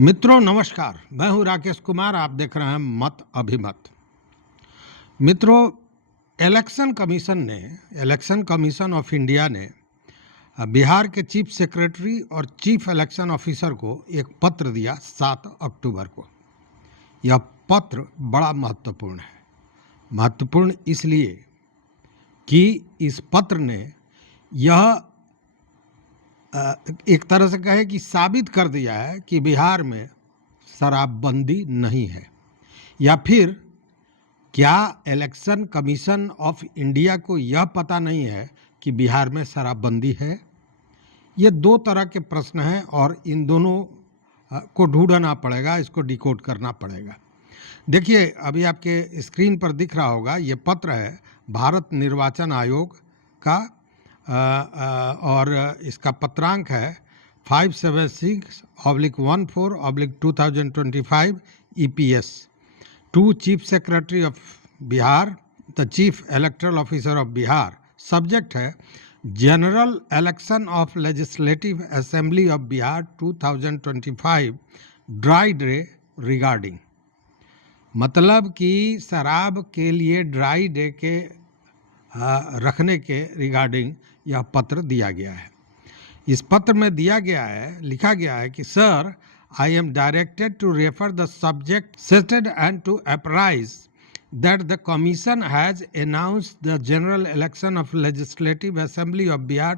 मित्रों नमस्कार, मैं हूं राकेश कुमार। आप देख रहे हैं मत अभिमत। मित्रों, इलेक्शन कमीशन ऑफ इंडिया ने बिहार के चीफ सेक्रेटरी और चीफ इलेक्शन ऑफिसर को एक पत्र दिया 7 अक्टूबर को। यह पत्र बड़ा महत्वपूर्ण है। महत्वपूर्ण इसलिए कि इस पत्र ने यह एक तरह से कहे कि साबित कर दिया है कि बिहार में शराबबंदी नहीं है, या फिर क्या इलेक्शन कमीशन ऑफ इंडिया को यह पता नहीं है कि बिहार में शराबबंदी है। ये दो तरह के प्रश्न हैं और इन दोनों को ढूंढना पड़ेगा, इसको डिकोड करना पड़ेगा। देखिए, अभी आपके स्क्रीन पर दिख रहा होगा, ये पत्र है भारत निर्वाचन आयोग का और इसका पत्रांक है 576/14/2025 EPS to chief secretary of Bihar, the chief electoral officer of Bihar. Subject है general election of legislative assembly of Bihar 2025 dry day regarding. मतलब कि शराब के लिए ड्राई डे के रखने के रिगार्डिंग यह पत्र दिया गया है। इस पत्र में लिखा गया है कि sir, I am directed to refer the subject cited and to apprise that the commission has announced the general election of legislative assembly of Bihar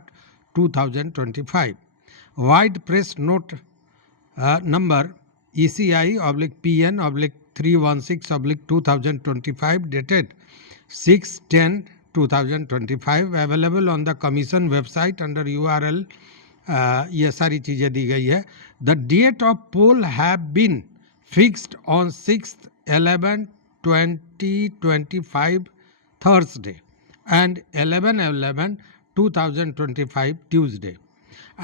2025. Wide press note number ECI/PN/316/2025 dated 6/10/2025 available on the commission website under URL ये सारी चीज़ें दी गई है। The date of poll have been fixed on 6/11/2025 Thursday and 11/11/2025 Tuesday,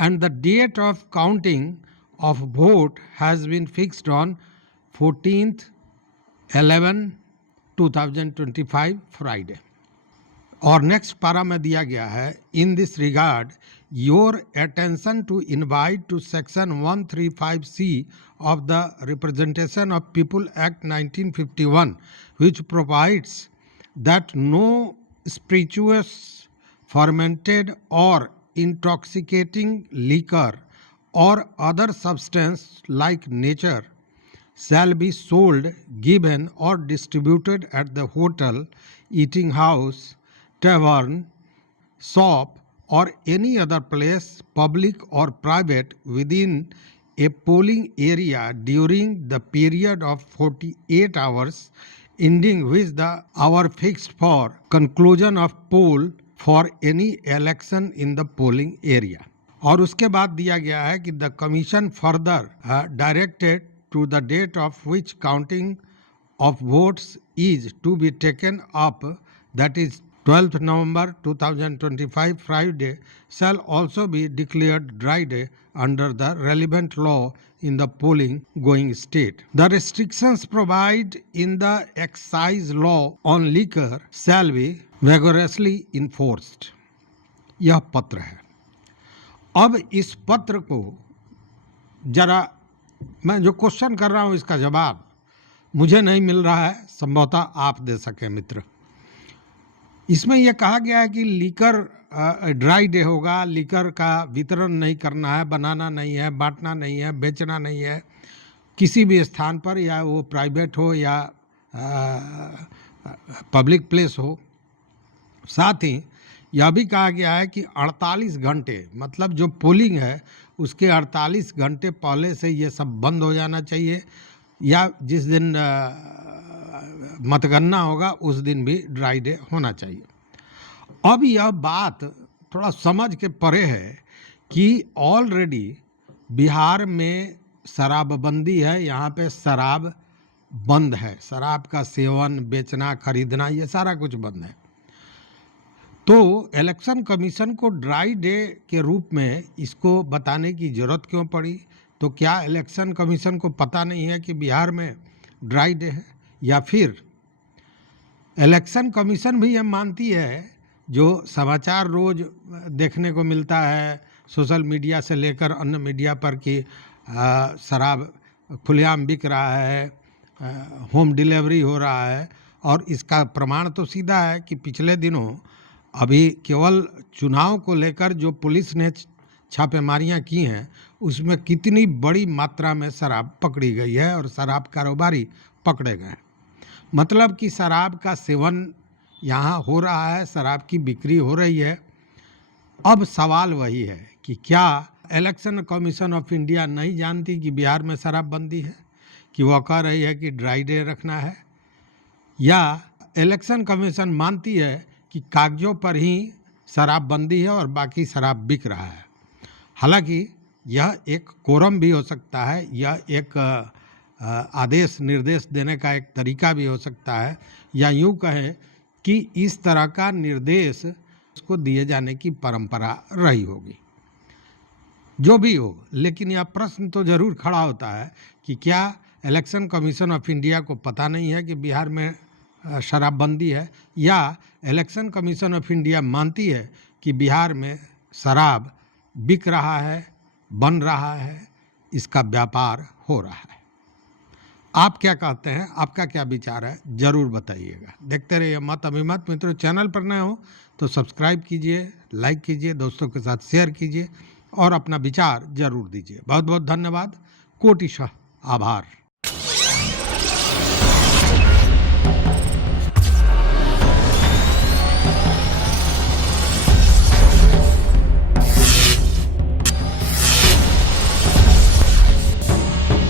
and the date of counting of vote has been fixed on 14/11/2025 Friday। और next para में दिया गया है, in this regard your attention to invite to section 135C of the Representation of People Act 1951, which provides that no spirituous, fermented or intoxicating liquor or other substance like nature shall be sold, given or distributed at the hotel, eating house, tavern, shop or any other place, public or private, within a polling area during the period of 48 hours ending with the hour fixed for conclusion of poll for any election in the polling area। और उसके बाद दिया गया है कि the commission further directed to the date of which counting of votes is to be taken up, that is 12th November 2025 Friday, shall also be declared dry day under the relevant law in the polling going state. The restrictions provided in the excise law on liquor shall be vigorously enforced। यह पत्र है। अब इस पत्र को जरा मैं जो क्वेश्चन कर रहा हूं, इसका जवाब मुझे नहीं मिल रहा है, संभवतः आप दे सके मित्र। इसमें यह कहा गया है कि लीकर ड्राई डे होगा, लीकर का वितरण नहीं करना है, बनाना नहीं है, बांटना नहीं है, बेचना नहीं है किसी भी स्थान पर, या वो प्राइवेट हो या पब्लिक प्लेस हो। साथ ही यह भी कहा गया है कि 48 घंटे, मतलब जो पोलिंग है उसके 48 घंटे पहले से ये सब बंद हो जाना चाहिए, या जिस दिन मतगणना होगा उस दिन भी ड्राई डे होना चाहिए। अब यह बात थोड़ा समझ के परे है कि ऑलरेडी बिहार में शराबबंदी है, यहाँ पे शराब बंद है, शराब का सेवन, बेचना, खरीदना, ये सारा कुछ बंद है। तो इलेक्शन कमीशन को ड्राई डे के रूप में इसको बताने की जरूरत क्यों पड़ी? तो क्या इलेक्शन कमीशन को पता नहीं है कि बिहार में ड्राई डे है, या फिर इलेक्शन कमीशन भी ये मानती है, जो समाचार रोज देखने को मिलता है सोशल मीडिया से लेकर अन्य मीडिया पर, कि शराब खुलेआम बिक रहा है, होम डिलीवरी हो रहा है। और इसका प्रमाण तो सीधा है कि पिछले दिनों अभी केवल चुनाव को लेकर जो पुलिस ने छापेमारियां की हैं उसमें कितनी बड़ी मात्रा में शराब पकड़ी गई है और शराब कारोबारी पकड़े गए। मतलब कि शराब का सेवन यहाँ हो रहा है, शराब की बिक्री हो रही है। अब सवाल वही है कि क्या इलेक्शन कमीशन ऑफ इंडिया नहीं जानती कि बिहार में शराबबंदी है, कि वह कह रही है कि ड्राई डे रखना है, या इलेक्शन कमीशन मानती है कि कागजों पर ही शराबबंदी है और बाकी शराब बिक रहा है। हालांकि यह एक कोरम भी हो सकता है, यह एक आदेश निर्देश देने का एक तरीका भी हो सकता है, या यूँ कहें कि इस तरह का निर्देश उसको दिए जाने की परंपरा रही होगी। जो भी हो, लेकिन यह प्रश्न तो जरूर खड़ा होता है कि क्या इलेक्शन कमीशन ऑफ इंडिया को पता नहीं है कि बिहार में शराबबंदी है, या इलेक्शन कमीशन ऑफ इंडिया मानती है कि बिहार में शराब बिक रहा है, बन रहा है, इसका व्यापार हो रहा है। आप क्या कहते हैं, आपका क्या विचार है, जरूर बताइएगा। देखते रहिए मत अभिमत। मित्रों, चैनल पर नए हो तो सब्सक्राइब कीजिए, लाइक कीजिए, दोस्तों के साथ शेयर कीजिए और अपना विचार जरूर दीजिए। बहुत बहुत धन्यवाद, कोटिशः आभार।